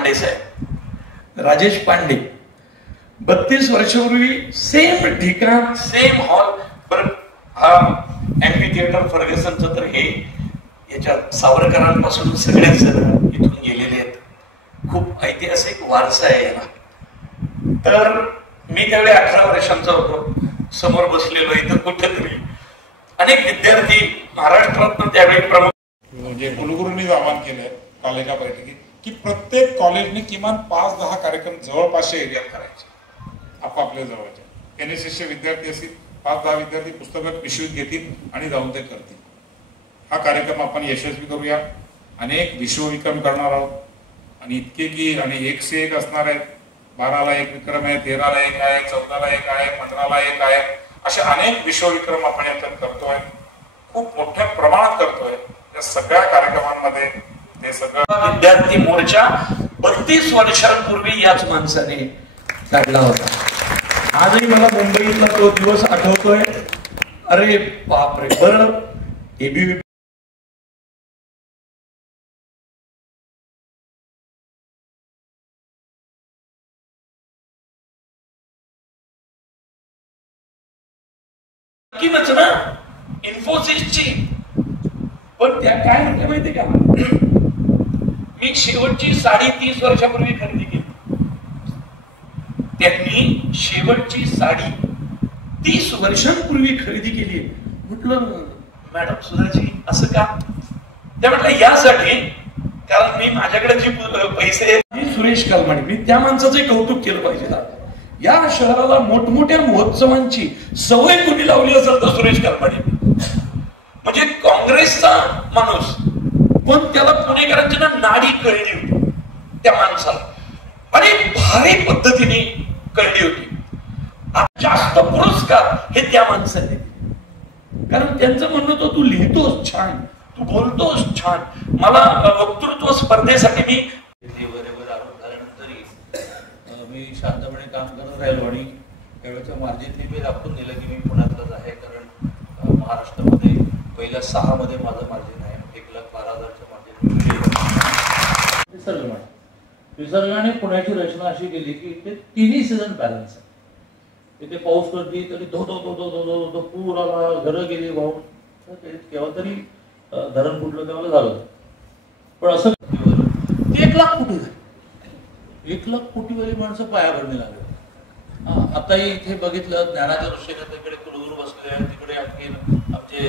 पांडे साहेब, राजेश पांडे, 32 वर्षापूर्वी सेम ठिकाण, same hall. हा एम्पी थिएटर फर्ग्युसनचं, तर हे याच्यात सावरकरांपासून सगळेच जण इथून गेलेले आहेत. खूप ऐतिहासिक वारसा आहे याला. तर मी त्यावेळी 18 वर्षांचा होतो. समोर बसलेलो इथं कुठेतरी अनेक विद्यार्थी महाराष्ट्रात त्यावेळी प्रमुख म्हणजे कुलगुरूंनी आवाहन केलंय कॉलेजच्या बैठकीत की प्रत्येक कॉलेजने किमान 5-10 कार्यक्रम जवळपासच्या एरियात करायचे, आपापल्या जवळच्या. NSSचे विद्यार्थी असतील, 5-10 विद्यार्थी पुस्तकं पिशवीत घेतील आणि जाऊन ते करतील. हा कार्यक्रम आपण यशस्वी करूया. अनेक विश्वविक्रम करणार आहोत आणि इतके की आणि 1 से 1 असणार आहेत. 12ला 1 विक्रम आहे, 13ला 1 आहे, 14ला 1 आहे, 15ला 1 आहे. असे अनेक विश्वविक्रम आपण याच्यात करतोय, खूप मोठ्या प्रमाणात करतोय. या सगळ्या कार्यक्रमांमध्ये ते सगळं विद्यार्थी मोर्चा 32 वर्षांपूर्वी याच माणसाने काढला होता. आजही मला मुंबईतला तो दिवस आठवतोय. अरे बापरे. बरं, एबीव्ही नक्कीच ना इन्फोसिसची. पण त्या काय म्हटलं माहितीये का, मी शेवटची साडी 30 वर्षापूर्वी खरेदी केली. त्यांनी शेवटची साडी 30 वर्षांपूर्वी खरेदी केली. म्हटलं मॅडम सुधाजी असं का? त्या म्हटलं यासाठी, कारण मी माझ्याकडे जे पैसे, सुरेश कलमाडी, मी त्या माणसाचे कौतुक केलं पाहिजे. या शहराला मोठमोठ्या महोत्सवांची सवय कुणी लावली असेल तर सुरेश कलमाडी. म्हणजे काँग्रेसचा माणूस, पण त्याला पुणेकरांची ना नाडी कळली होती त्या माणसाला, आणि भारी पद्धतीने कळली होती. जास्त पुरस्कार हे त्या माणसाने, कारण त्यांचं म्हणणं होतं तू लिहितोस छान, तू बोलतोस छान. मला वक्तृत्व स्पर्धेसाठी मी मी शांतपणे काम करत राहिलो आणि त्यावेळेच्या मार्जिनने मी दाखवून दिलं की मी पुण्यातलाच आहे, कारण महाराष्ट्रामध्ये पहिल्या 6 मध्ये माझं मार्जिन आहे. 1,12,000चं मार्जिन. निसर्गाने पुण्याची रचना अशी केली की ते तिन्ही सीझन बॅलन्स आहे. तिथे पाऊस पडली तरी धो धो धो धो धो धो पूर आला, घरं गेली वाहून, केव्हा तरी धरण फुटलं तेव्हा झालं. पण असं 1 लाख कोटी झाले. 1 लाख कोटीवाली माणसं पायाभरणी लागली. आताही इथे बघितलं ज्ञानाच्या ऋषीकडे कुलगुरू बसले, तिकडे आणखी आमचे